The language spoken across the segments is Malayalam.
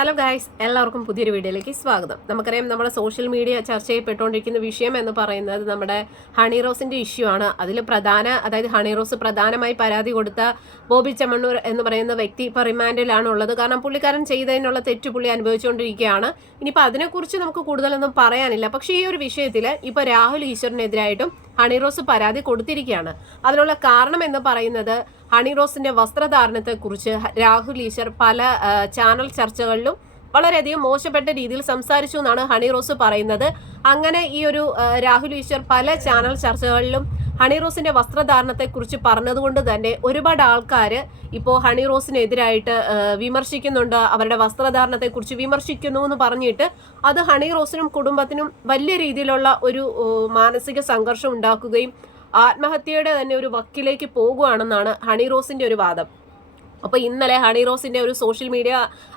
ഹലോ ഗായ്സ്, എല്ലാവർക്കും പുതിയൊരു വീഡിയോയിലേക്ക് സ്വാഗതം. നമുക്കറിയാം, നമ്മുടെ സോഷ്യൽ മീഡിയ ചർച്ച ചെയ്യപ്പെട്ടുകൊണ്ടിരിക്കുന്ന വിഷയം എന്ന് പറയുന്നത് നമ്മുടെ ഹണി റോസിന്റെ ഇഷ്യൂ ആണ്. അതിൽ അതായത് ഹണി റോസ് പ്രധാനമായി പരാതി കൊടുത്ത ബോബി ചെമ്മണ്ണൂർ എന്ന് പറയുന്ന വ്യക്തി ഇപ്പോൾ റിമാൻഡിലാണ് ഉള്ളത്. കാരണം പുള്ളിക്കാരൻ ചെയ്തതിനുള്ള തെറ്റ് പുള്ളി അനുഭവിച്ചുകൊണ്ടിരിക്കുകയാണ്. ഇനിയിപ്പോൾ അതിനെക്കുറിച്ച് നമുക്ക് കൂടുതലൊന്നും പറയാനില്ല. പക്ഷേ ഈ ഒരു വിഷയത്തിൽ ഇപ്പോൾ രാഹുൽ ഈശ്വറിനെതിരായിട്ടും ഹണി റോസ് പരാതി കൊടുത്തിരിക്കുകയാണ്. അതിനുള്ള കാരണം എന്ന് പറയുന്നത് ഹണി റോസിന്റെ വസ്ത്രധാരണത്തെക്കുറിച്ച് രാഹുൽ ഈശ്വർ പല ചാനൽ ചർച്ചകളിലും വളരെയധികം മോശപ്പെട്ട രീതിയിൽ സംസാരിച്ചു എന്നാണ് ഹണി റോസ് പറയുന്നത്. അങ്ങനെ ഈ ഒരു രാഹുൽ ഈശ്വർ പല ചാനൽ ചർച്ചകളിലും ഹണി റോസിന്റെ വസ്ത്രധാരണത്തെക്കുറിച്ച് പറഞ്ഞതുകൊണ്ട് തന്നെ ഒരുപാട് ആൾക്കാർ ഇപ്പോൾ ഹണി റോസിനെതിരായിട്ട് വിമർശിക്കുന്നുണ്ട്. അവരുടെ വസ്ത്രധാരണത്തെക്കുറിച്ച് വിമർശിക്കുന്നു എന്ന് പറഞ്ഞിട്ട് അത് ഹണി റോസിനും കുടുംബത്തിനും വലിയ രീതിയിലുള്ള ഒരു മാനസിക സംഘർഷം ഉണ്ടാക്കുകയും ആത്മഹത്യയുടെ തന്നെ ഒരു വക്കിലേക്ക് പോകുകയാണെന്നാണ് ഹണി റോസിന്റെ ഒരു വാദം. അപ്പോൾ ഇന്നലെ ഹണി റോസിന്റെ ഒരു സോഷ്യൽ മീഡിയ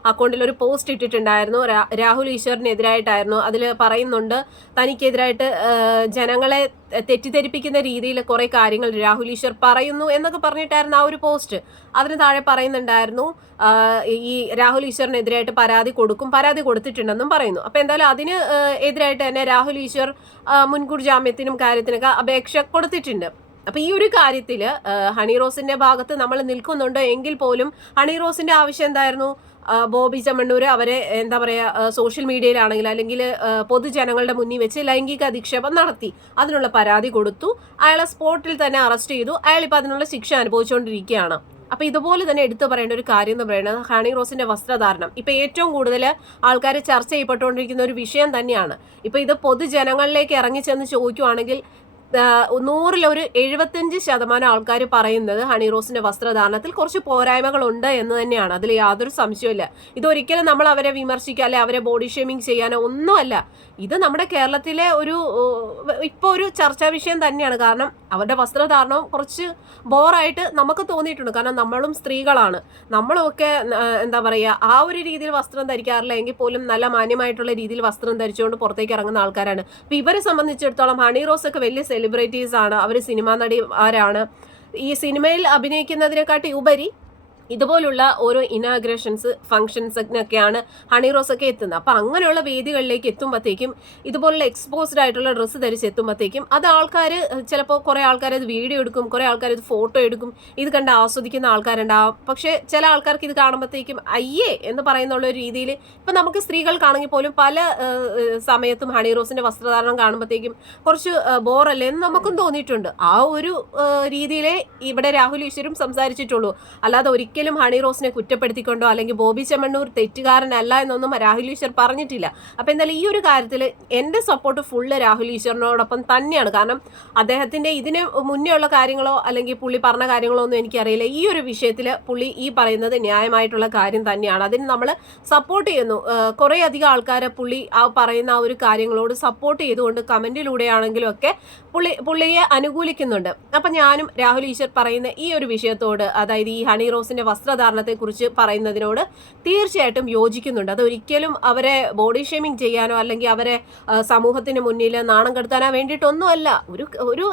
അക്കൗണ്ടിൽ ഒരു പോസ്റ്റ് ഇട്ടിട്ടുണ്ടായിരുന്നു. രാഹുൽ ഈശ്വറിനെതിരായിട്ടായിരുന്നു. അതിൽ പറയുന്നുണ്ട്, തനിക്കെതിരായിട്ട് ജനങ്ങളെ തെറ്റിദ്ധരിപ്പിക്കുന്ന രീതിയിൽ കുറേ കാര്യങ്ങൾ രാഹുൽ ഈശ്വർ പറയുന്നു എന്നൊക്കെ പറഞ്ഞിട്ടായിരുന്നു ആ ഒരു പോസ്റ്റ്. അതിന് താഴെ പറയുന്നുണ്ടായിരുന്നു, ഈ രാഹുൽ ഈശ്വറിനെതിരായിട്ട് പരാതി കൊടുത്തിട്ടുണ്ടെന്നും പറയുന്നു. അപ്പോൾ എന്തായാലും അതിന് എതിരായിട്ട് തന്നെ രാഹുൽ ഈശ്വർ മുൻകൂർ ജാമ്യത്തിനും കാര്യത്തിനൊക്കെ അപേക്ഷ കൊടുത്തിട്ടുണ്ട്. അപ്പൊ ഈ ഒരു കാര്യത്തിൽ ഹണി റോസിന്റെ ഭാഗത്ത് നമ്മൾ നിൽക്കുന്നുണ്ട് എങ്കിൽ പോലും ഹണി റോസിന്റെ ആവശ്യം എന്തായിരുന്നു? ബോബി ചെമ്മണ്ണൂർ അവരെ എന്താ പറയാ, സോഷ്യൽ മീഡിയയിലാണെങ്കിൽ അല്ലെങ്കിൽ പൊതുജനങ്ങളുടെ മുന്നിൽ വെച്ച് ലൈംഗിക അധിക്ഷേപം നടത്തി, അതിനുള്ള പരാതി കൊടുത്തു, അയാളെ സ്പോട്ടിൽ തന്നെ അറസ്റ്റ് ചെയ്തു. അയാൾ ഇപ്പൊ അതിനുള്ള ശിക്ഷ അനുഭവിച്ചുകൊണ്ടിരിക്കുകയാണ്. അപ്പൊ ഇതുപോലെ തന്നെ എടുത്തു പറയേണ്ട ഒരു കാര്യം എന്ന് പറയുന്നത് ഹണി റോസിന്റെ വസ്ത്രധാരണം ഇപ്പൊ ഏറ്റവും കൂടുതൽ ആൾക്കാർ ചർച്ച ചെയ്യപ്പെട്ടുകൊണ്ടിരിക്കുന്ന ഒരു വിഷയം തന്നെയാണ്. ഇപ്പൊ ഇത് പൊതുജനങ്ങളിലേക്ക് ഇറങ്ങി ചെന്ന് ചോദിക്കുവാണെങ്കിൽ 100-ൽ 75% ആൾക്കാർ പറയുന്നത് ഹണി റോസിന്റെ വസ്ത്രധാരണത്തിൽ കുറച്ച് പോരായ്മകളുണ്ട് എന്ന് തന്നെയാണ്. അതിൽ യാതൊരു സംശയമില്ല. ഇതൊരിക്കലും നമ്മൾ അവരെ വിമർശിക്കുക അല്ലെ അവരെ ബോഡി ഷേമിങ് ചെയ്യാനോ ഒന്നുമല്ല. ഇത് നമ്മുടെ കേരളത്തിലെ ഇപ്പോൾ ഒരു ചർച്ചാ വിഷയം തന്നെയാണ്. കാരണം അവരുടെ വസ്ത്രധാരണവും കുറച്ച് ബോറായിട്ട് നമുക്ക് തോന്നിയിട്ടുണ്ട്. കാരണം നമ്മളും സ്ത്രീകളാണ്, നമ്മളുമൊക്കെ എന്താ പറയുക, ആ ഒരു രീതിയിൽ വസ്ത്രം ധരിക്കാറില്ല എങ്കിൽ പോലും നല്ല മാന്യമായിട്ടുള്ള രീതിയിൽ വസ്ത്രം ധരിച്ചുകൊണ്ട് പുറത്തേക്ക് ഇറങ്ങുന്ന ആൾക്കാരാണ്. അപ്പൊ ഇവരെ സംബന്ധിച്ചിടത്തോളം ഹണി റോസ് ഒക്കെ വലിയ സെലിബ്രിറ്റീസ് ആണ്, അവർ സിനിമാ നടിമാരാണ്. ഈ സിനിമയിൽ അഭിനയിക്കുന്നതിനെക്കാട്ടി ഉപരി ഇതുപോലുള്ള ഓരോ ഇനാഗ്രേഷൻസ് ഫംഗ്ഷൻസിനൊക്കെയാണ് ഹണി റോസ് ഒക്കെ എത്തുന്നത്. അപ്പൊ അങ്ങനെയുള്ള വേദികളിലേക്ക് എത്തുമ്പോഴത്തേക്കും ഇതുപോലുള്ള എക്സ്പോസ്ഡ് ആയിട്ടുള്ള ഡ്രസ്സ് ധരിച്ച് എത്തുമ്പോഴത്തേക്കും അത് ആൾക്കാർ ചിലപ്പോൾ കുറെ ആൾക്കാർ അത് വീഡിയോ എടുക്കും, കുറെ ആൾക്കാർ ഇത് ഫോട്ടോ എടുക്കും, ഇത് കണ്ട് ആസ്വദിക്കുന്ന ആൾക്കാരുണ്ടാവും. പക്ഷെ ചില ആൾക്കാർക്ക് ഇത് കാണുമ്പോഴത്തേക്കും അയ്യേ എന്ന് പറയുന്ന ഒരു രീതിയിൽ ഇപ്പൊ നമുക്ക് സ്ത്രീകൾക്കാണെങ്കിൽ പോലും പല സമയത്തും ഹണി റോസിന്റെ വസ്ത്രധാരണം കാണുമ്പോഴത്തേക്കും കുറച്ച് ബോറല്ലേ എന്ന് നമുക്കും തോന്നിയിട്ടുണ്ട്. ആ ഒരു രീതിയിലേ ഇവിടെ രാഹുൽ ഈശ്വരും സംസാരിച്ചിട്ടുള്ളൂ. അല്ലാതെ ഒരിക്കലും ഹണി റോസിനെ കുറ്റപ്പെടുത്തിക്കൊണ്ടോ അല്ലെങ്കിൽ ബോബി ചെമ്മണ്ണൂർ തെറ്റുകാരനല്ല എന്നൊന്നും രാഹുൽ ഈശ്വർ പറഞ്ഞിട്ടില്ല. അപ്പൊ എന്തായാലും ഈ ഒരു കാര്യത്തിൽ എന്റെ സപ്പോർട്ട് ഫുള്ള് രാഹുൽ ഈശ്വറിനോടൊപ്പം തന്നെയാണ്. കാരണം അദ്ദേഹത്തിന്റെ ഇതിന് മുന്നേ ഉള്ള കാര്യങ്ങളോ അല്ലെങ്കിൽ പുള്ളി പറഞ്ഞ കാര്യങ്ങളോ ഒന്നും എനിക്കറിയില്ല. ഈ ഒരു വിഷയത്തിൽ പുള്ളി ഈ പറയുന്നത് ന്യായമായിട്ടുള്ള കാര്യം തന്നെയാണ്. അതിന് നമ്മൾ സപ്പോർട്ട് ചെയ്യുന്നു. കുറെ അധികം ആൾക്കാരെ പുള്ളി ആ പറയുന്ന ആ ഒരു കാര്യങ്ങളോട് സപ്പോർട്ട് ചെയ്തുകൊണ്ട് കമന്റിലൂടെയാണെങ്കിലും ഒക്കെ പുള്ളിയെ അനുകൂലിക്കുന്നുണ്ട്. അപ്പൊ ഞാനും രാഹുൽ ഈശ്വർ പറയുന്ന ഈ ഒരു വിഷയത്തോട്, അതായത് ഈ ഹണി റോസിന്റെ വസ്ത്രധാരണത്തെക്കുറിച്ച് പറയുന്നതിനോട് തീർച്ചയായിട്ടും യോജിക്കുന്നുണ്ട്. അതൊരിക്കലും അവരെ ബോഡി ഷേമിങ് ചെയ്യാനോ അല്ലെങ്കിൽ അവരെ സമൂഹത്തിന് മുന്നിൽ നാണം കെടുത്താനോ വേണ്ടിയിട്ടൊന്നുമല്ല. ഒരു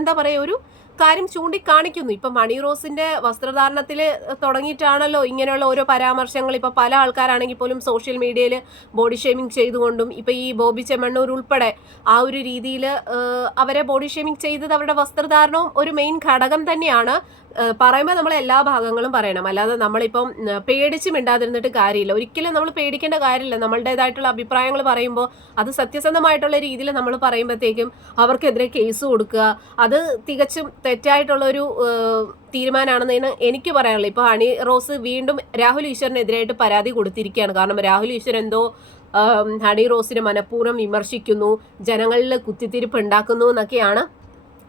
എന്താ പറയുക, ഒരു കാര്യം ചൂണ്ടിക്കാണിക്കുന്നു. ഇപ്പൊ ഹണി റോസിന്റെ വസ്ത്രധാരണത്തിൽ തുടങ്ങിയിട്ടാണല്ലോ ഇങ്ങനെയുള്ള ഓരോ പരാമർശങ്ങൾ. ഇപ്പൊ പല ആൾക്കാരാണെങ്കിൽ പോലും സോഷ്യൽ മീഡിയയിൽ ബോഡി ഷേമിങ് ചെയ്തുകൊണ്ടും ഇപ്പൊ ഈ ബോബി ചെമ്മണ്ണൂർ ഉൾപ്പെടെ ആ ഒരു രീതിയിൽ അവരെ ബോഡി ഷേമിങ് ചെയ്തത് അവരുടെ വസ്ത്രധാരണവും ഒരു മെയിൻ ഘടകം തന്നെയാണ്. പറയുമ്പോൾ നമ്മൾ എല്ലാ ഭാഗങ്ങളും പറയണം, അല്ലാതെ നമ്മളിപ്പം പേടിച്ച് മിണ്ടാതിരുന്നിട്ട് കാര്യമില്ല. ഒരിക്കലും നമ്മൾ പേടിക്കേണ്ട കാര്യമില്ല. നമ്മളുടേതായിട്ടുള്ള അഭിപ്രായങ്ങൾ പറയുമ്പോൾ അത് സത്യസന്ധമായിട്ടുള്ള രീതിയിൽ നമ്മൾ പറയുമ്പോഴത്തേക്കും അവർക്കെതിരെ കേസ് കൊടുക്കുക, അത് തികച്ചും തെറ്റായിട്ടുള്ളൊരു തീരുമാനമാണെന്ന് എനിക്ക് പറയാനുള്ളത്. ഇപ്പോൾ ഹണി റോസ് വീണ്ടും രാഹുൽ ഈശ്വറിനെതിരായിട്ട് പരാതി കൊടുത്തിരിക്കുകയാണ്. കാരണം രാഹുൽ ഈശ്വർ എന്തോ ഹണി റോസിനെ മനഃപൂർവ്വം വിമർശിക്കുന്നു, ജനങ്ങളിൽ കുത്തിത്തിരിപ്പ് ഉണ്ടാക്കുന്നു എന്നൊക്കെയാണ്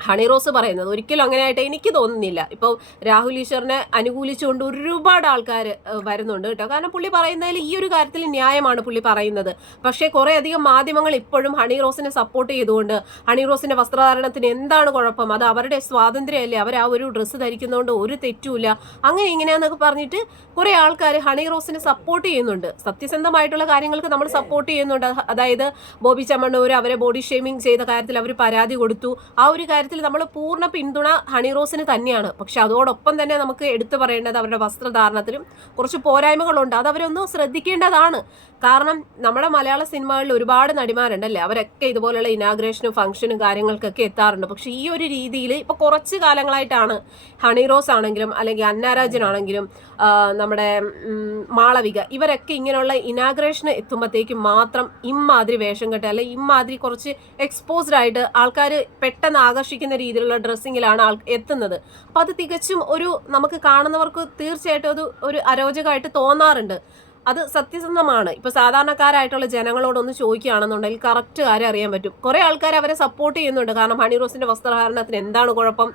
ഹണി റോസ് പറയുന്നത്. ഒരിക്കലും അങ്ങനെയായിട്ട് എനിക്ക് തോന്നുന്നില്ല. ഇപ്പോൾ രാഹുൽ ഈശ്വറിനെ അനുകൂലിച്ചുകൊണ്ട് ഒരുപാട് ആൾക്കാർ വരുന്നുണ്ട് കേട്ടോ. കാരണം പുള്ളി പറയുന്നതിൽ ഈ ഒരു കാര്യത്തിൽ ന്യായമാണ് പുള്ളി പറയുന്നത്. പക്ഷേ കുറേ അധികം മാധ്യമങ്ങൾ ഇപ്പോഴും ഹണി റോസിനെ സപ്പോർട്ട് ചെയ്തുകൊണ്ട് ഹണി റോസിന്റെ വസ്ത്രധാരണത്തിന് എന്താണ് കുഴപ്പം, അത് അവരുടെ സ്വാതന്ത്ര്യമല്ലേ, അവർ ആ ഒരു ഡ്രസ്സ് ധരിക്കുന്നതുകൊണ്ട് ഒരു തെറ്റുമില്ല, അങ്ങനെ ഇങ്ങനെയാന്നൊക്കെ പറഞ്ഞിട്ട് കുറേ ആൾക്കാർ ഹണി റോസിനെ സപ്പോർട്ട് ചെയ്യുന്നുണ്ട്. സത്യസന്ധമായിട്ടുള്ള കാര്യങ്ങൾക്ക് നമ്മൾ സപ്പോർട്ട് ചെയ്യുന്നുണ്ട്. അതായത് ബോബി ചെമ്മണ്ണൂർ അവരെ ബോഡി ഷേമിങ് ചെയ്ത കാര്യത്തിൽ അവർ പരാതി കൊടുത്തു, ആ ഒരു കാര്യത്തിൽ നമ്മൾ പൂർണ്ണ പിന്തുണ ഹണി റോസിന് തന്നെയാണ്. പക്ഷെ അതോടൊപ്പം തന്നെ നമുക്ക് എടുത്തു പറയേണ്ടത് അവരുടെ വസ്ത്രധാരണത്തിലും കുറച്ച് പോരായ്മകളുണ്ട്. അത് അവരൊന്ന് ശ്രദ്ധിക്കേണ്ടതാണ്. കാരണം നമ്മുടെ മലയാള സിനിമകളിൽ ഒരുപാട് നടിമാരുണ്ടല്ലേ, അവരൊക്കെ ഇതുപോലുള്ള ഇനാഗ്രേഷനും ഫംഗ്ഷനും കാര്യങ്ങൾക്കൊക്കെ എത്താറുണ്ട്. പക്ഷെ ഈ ഒരു രീതിയിൽ ഇപ്പോൾ കുറച്ച് കാലങ്ങളായിട്ടാണ് ഹണി റോസ് ആണെങ്കിലും അല്ലെങ്കിൽ അന്നാരാജനാണെങ്കിലും നമ്മുടെ മാളവിക ഇവരൊക്കെ ഇങ്ങനെയുള്ള ഇനാഗ്രേഷന് എത്തുമ്പോഴത്തേക്കും മാത്രം ഇമ്മാതിരി വേഷം കെട്ട് അല്ലെങ്കിൽ ഇമ്മാതിരി കുറച്ച് എക്സ്പോസ്ഡ് ആയിട്ട് ആൾക്കാർ പെട്ടെന്ന് ആകർഷിക്കുന്ന രീതിയിലുള്ള ഡ്രസ്സിങ്ങിലാണ് എത്തുന്നത്. അപ്പം അത് തികച്ചും നമുക്ക് കാണുന്നവർക്ക് തീർച്ചയായിട്ടും അത് ഒരു അരോചകമായിട്ട് തോന്നാറുണ്ട്. അത് സത്യസന്ധമാണ്. ഇപ്പൊ സാധാരണക്കാരായിട്ടുള്ള ജനങ്ങളോടൊന്ന് ചോദിക്കുകയാണെന്നുണ്ടെങ്കിൽ കറക്റ്റ് കാര്യം അറിയാൻ പറ്റും. കുറെ ആൾക്കാർ അവരെ സപ്പോർട്ട് ചെയ്യുന്നുണ്ട്. കാരണം ഹണി റോസിന്റെ വസ്ത്രധാരണത്തിന് എന്താണ് കുഴപ്പം,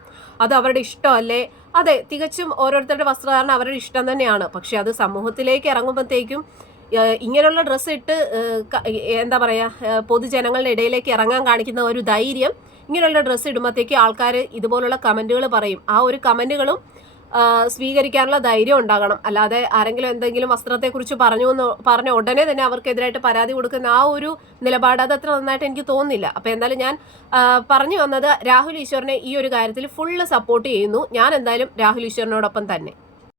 അത് അവരുടെ ഇഷ്ടമല്ലേ? അതെ, തികച്ചും ഓരോരുത്തരുടെ വസ്ത്രധാരണം അവരുടെ ഇഷ്ടം തന്നെയാണ്. പക്ഷെ അത് സമൂഹത്തിലേക്ക് ഇറങ്ങുമ്പോഴത്തേക്കും ഇങ്ങനെയുള്ള ഡ്രസ്സ് ഇട്ട് എന്താ പറയാ, പൊതുജനങ്ങളുടെ ഇടയിലേക്ക് ഇറങ്ങാൻ കാണിക്കുന്ന ഒരു ധൈര്യം, ഇങ്ങനെയുള്ള ഡ്രസ്സ് ഇടുമ്പോഴത്തേക്ക് ആൾക്കാർ ഇതുപോലുള്ള കമന്റുകൾ പറയും. ആ ഒരു കമന്റുകളും സ്വീകരിക്കാനുള്ള ധൈര്യം ഉണ്ടാകണം. അല്ലാതെ ആരെങ്കിലും എന്തെങ്കിലും വസ്ത്രത്തെക്കുറിച്ച് പറഞ്ഞ ഉടനെ തന്നെ അവർക്കെതിരായിട്ട് പരാതി കൊടുക്കുന്ന ആ ഒരു നിലപാട് അത് അത്ര നന്നായിട്ട് എനിക്ക് തോന്നുന്നില്ല. അപ്പോൾ എന്തായാലും ഞാൻ പറഞ്ഞു വന്നത്, രാഹുൽ ഈശ്വറിനെ ഈ ഒരു കാര്യത്തിൽ ഫുള്ള് സപ്പോർട്ട് ചെയ്യുന്നു. ഞാൻ എന്തായാലും രാഹുൽ ഈശ്വറിനോടൊപ്പം തന്നെ.